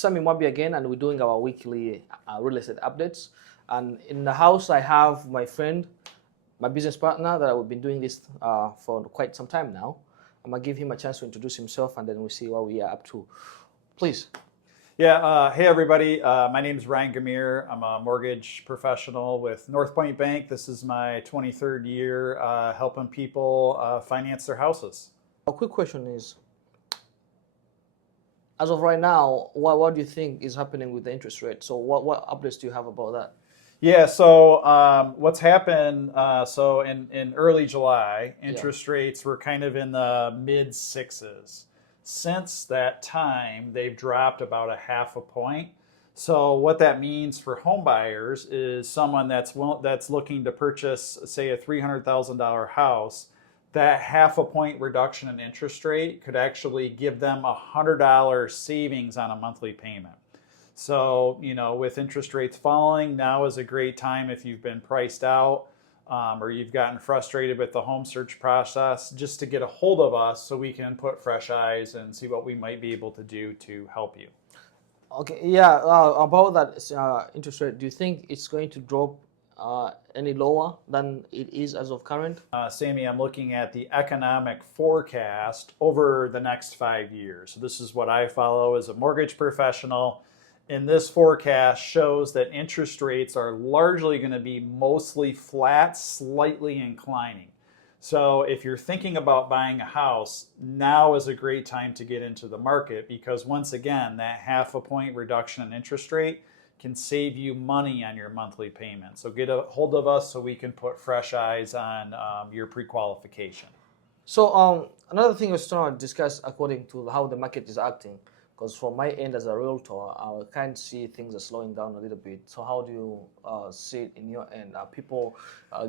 Sami Mwabi again, and we're doing our weekly real estate updates. And in the house, I have my friend, my business partner, that we've been doing this for quite some time now. I'm gonna give him a chance to introduce himself, and then we'll see what we are up to. Please. Yeah, hey everybody. My name is Ryan Gummere. I'm a mortgage professional with North Point Bank. This is my 23rd year helping people finance their houses. A quick question is, as of right now, what do you think is happening with the interest rate? So what updates do you have about that? Yeah, so what's happened, so in early July, interest rates were kind of in the mid sixes. Since that time, they've dropped about a half a point. So what that means for home buyers is someone that's looking to purchase, say, a $300,000 house, that half a point reduction in interest rate could actually give them $100 savings on a monthly payment. So, with interest rates falling, now is a great time if you've been priced out or you've gotten frustrated with the home search process, just to get a hold of us so we can put fresh eyes and see what we might be able to do to help you. Okay, yeah, about that interest rate, do you think it's going to drop any lower than it is as of current? Sammy, I'm looking at the economic forecast over the next 5 years. So this is what I follow as a mortgage professional. And this forecast shows that interest rates are largely going to be mostly flat, slightly inclining. So if you're thinking about buying a house, now is a great time to get into the market, because once again, that half a point reduction in interest rate can save you money on your monthly payment. So get a hold of us so we can put fresh eyes on your pre-qualification. So another thing I was trying to discuss according to how the market is acting, because from my end as a realtor, I kind of see things are slowing down a little bit. So how do you see it in your end? Are people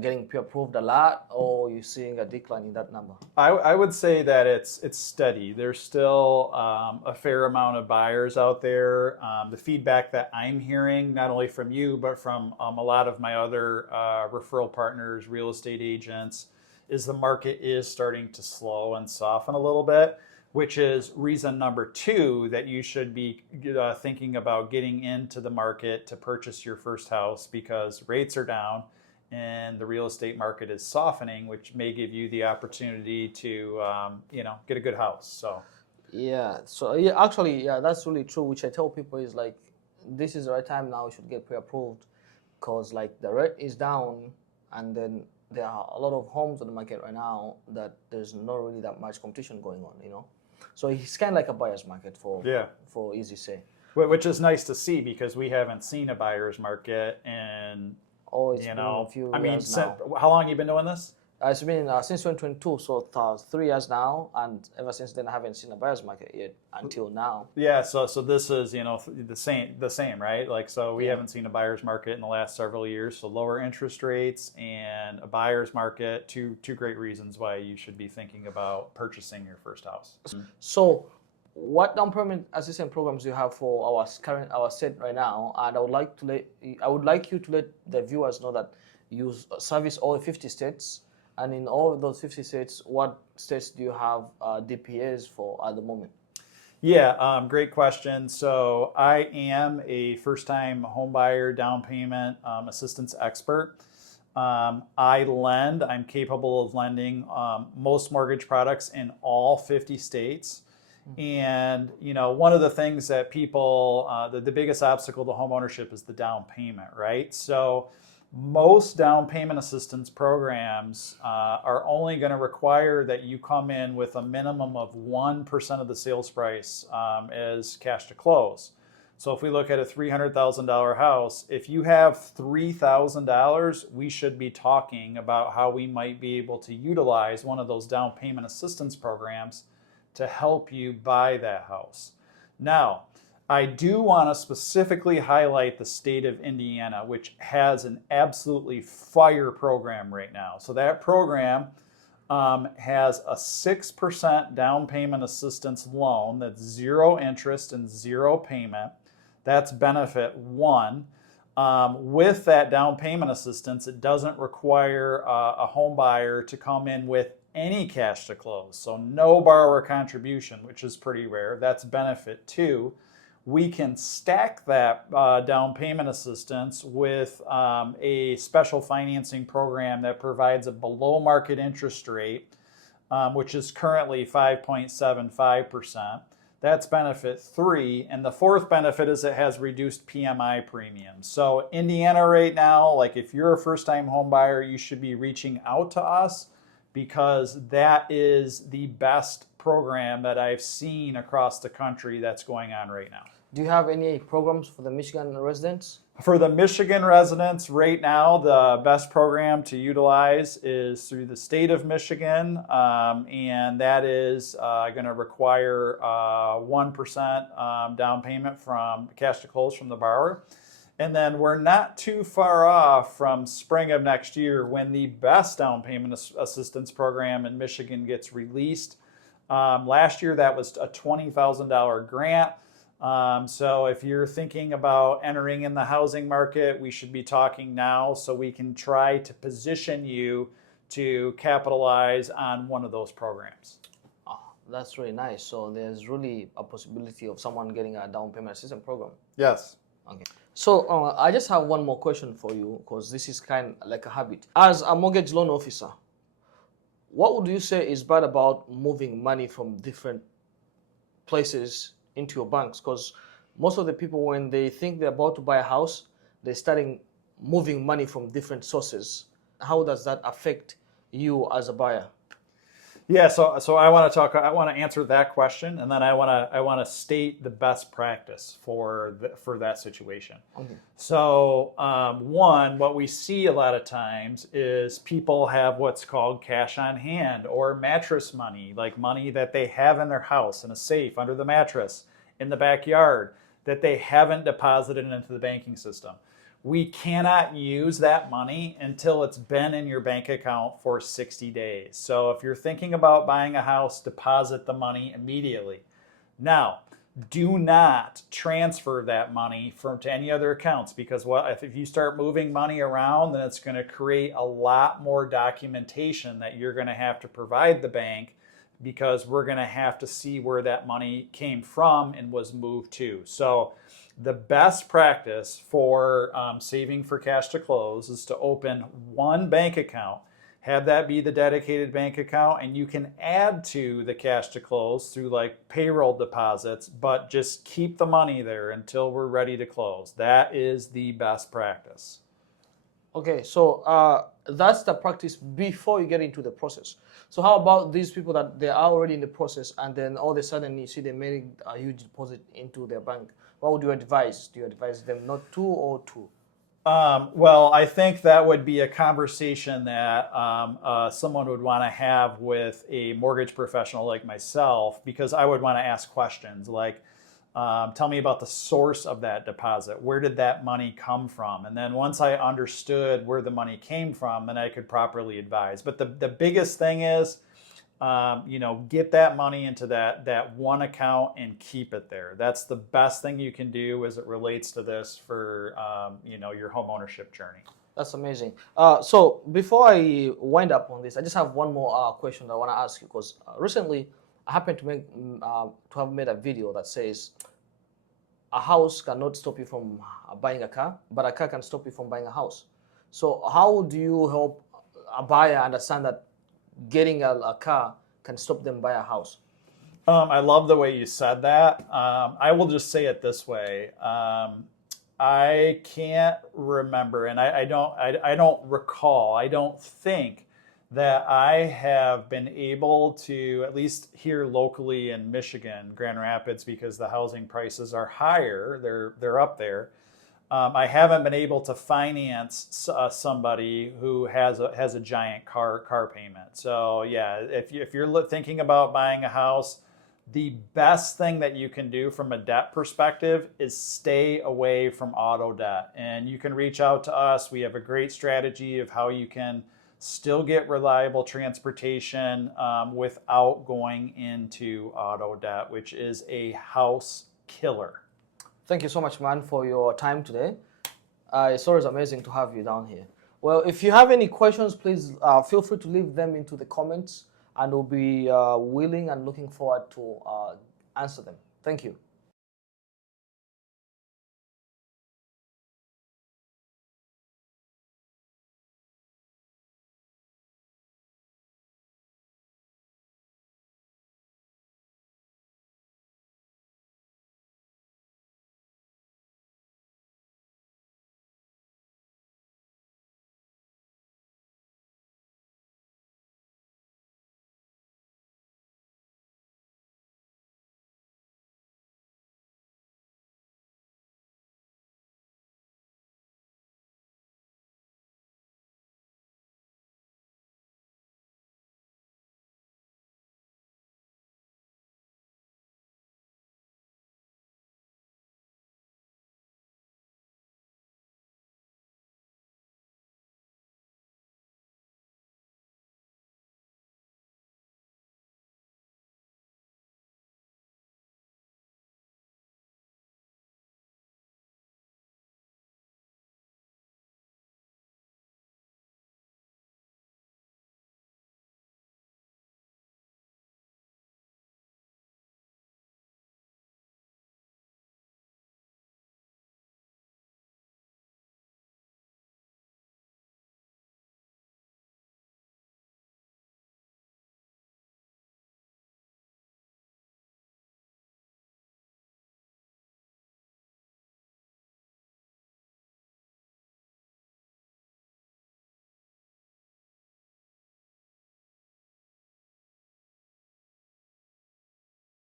getting pre-approved a lot, or are you seeing a decline in that number? I would say that it's steady. There's still a fair amount of buyers out there. The feedback that I'm hearing, not only from you, but from a lot of my other referral partners, real estate agents, is the market is starting to slow and soften a little bit, which is reason number 2 that you should be thinking about getting into the market to purchase your first house, because rates are down and the real estate market is softening, which may give you the opportunity to, get a good house. So, Actually, that's really true. Which I tell people is like, this is the right time now. You should get pre-approved, because like the rate is down, and then there are a lot of homes on the market right now that there's not really that much competition going on. So it's kind of like a buyer's market for easy say. Which is nice to see, because we haven't seen a buyer's market in, it's been a few years now. How long have you been doing this? It's been since 2022, so 3 years now, and ever since then I haven't seen a buyer's market yet until now. Yeah, so this is the same, right? Like, so we haven't seen a buyer's market in the last several years. So lower interest rates and a buyer's market, two great reasons why you should be thinking about purchasing your first house. So, what down payment assistance programs do you have for our set right now? And I would like you to let the viewers know that you service all 50 states. And in all of those 50 states, what states do you have DPAs for at the moment? Yeah, great question. So I am a first-time home buyer down payment assistance expert. I'm capable of lending most mortgage products in all 50 states. And, one of the things that people, the biggest obstacle to home ownership is the down payment, right? So most down payment assistance programs are only going to require that you come in with a minimum of 1% of the sales price as cash to close. So if we look at a $300,000 house, if you have $3,000, we should be talking about how we might be able to utilize one of those down payment assistance programs to help you buy that house. Now, I do want to specifically highlight the state of Indiana, which has an absolutely fire program right now. So that program has a 6% down payment assistance loan that's 0 interest and 0 payment. That's benefit 1. With that down payment assistance, it doesn't require a home buyer to come in with any cash to close. So no borrower contribution, which is pretty rare. That's benefit 2. we can stack that down payment assistance with a special financing program that provides a below market interest rate, which is currently 5.75%. That's benefit 3. And the fourth benefit is it has reduced PMI premiums. So Indiana right now, like if you're a first-time home buyer, you should be reaching out to us because that is the best program that I've seen across the country that's going on right now. Do you have any programs for the Michigan residents? For the Michigan residents right now, the best program to utilize is through the state of Michigan, and that is going to require 1% down payment from cash to close from the borrower. And then we're not too far off from spring of next year when the best down payment assistance program in Michigan gets released. Last year that was a $20,000 grant. So if you're thinking about entering in the housing market, we should be talking now so we can try to position you to capitalize on one of those programs. Oh, that's really nice. So there's really a possibility of someone getting a down payment assistance program. Yes. Okay. So I just have one more question for you because this is kind of like a habit. As a mortgage loan officer, what would you say is bad about moving money from different places into your banks? Because most of the people, when they think they're about to buy a house, they're starting moving money from different sources. How does that affect you as a buyer? Yeah, so I want to answer that question, and then I want to state the best practice for that situation. Okay. So one, what we see a lot of times is people have what's called cash on hand or mattress money, like money that they have in their house in a safe under the mattress in the backyard that they haven't deposited into the banking system. We cannot use that money until it's been in your bank account for 60 days. So if you're thinking about buying a house, deposit the money immediately. Now, do not transfer that money to any other accounts because if you start moving money around, then it's going to create a lot more documentation that you're going to have to provide the bank because we're going to have to see where that money came from and was moved to. So the best practice for saving for cash to close is to open one bank account, have that be the dedicated bank account, and you can add to the cash to close through like payroll deposits, but just keep the money there until we're ready to close. That is the best practice. Okay, so that's the practice before you get into the process. So how about these people that they are already in the process and then all of a sudden you see they made a huge deposit into their bank? What would you advise? Do you advise them not to or to? Well, I think that would be a conversation that someone would want to have with a mortgage professional like myself, because I would want to ask questions like, tell me about the source of that deposit. Where did that money come from? And then once I understood where the money came from, then I could properly advise. But the biggest thing is, get that money into that one account and keep it there. That's the best thing you can do as it relates to this for, your home ownership journey. That's amazing. So before I wind up on this, I just have one more question that I want to ask you because recently I happened to have made a video that says a house cannot stop you from buying a car, but a car can stop you from buying a house. So how do you help a buyer understand that getting a car can stop them buy a house? I love the way you said that. I will just say it this way. I can't remember, and I don't recall. I don't think that I have been able to, at least here locally in Michigan, Grand Rapids, because the housing prices are higher. They're up there. I haven't been able to finance somebody who has a giant car payment. So yeah, if you're thinking about buying a house, the best thing that you can do from a debt perspective is stay away from auto debt. And you can reach out to us. We have a great strategy of how you can still get reliable transportation without going into auto debt, which is a house killer. Thank you so much, man, for your time today. It's always amazing to have you down here. Well, if you have any questions, please feel free to leave them into the comments, and we'll be willing and looking forward to answer them. Thank you.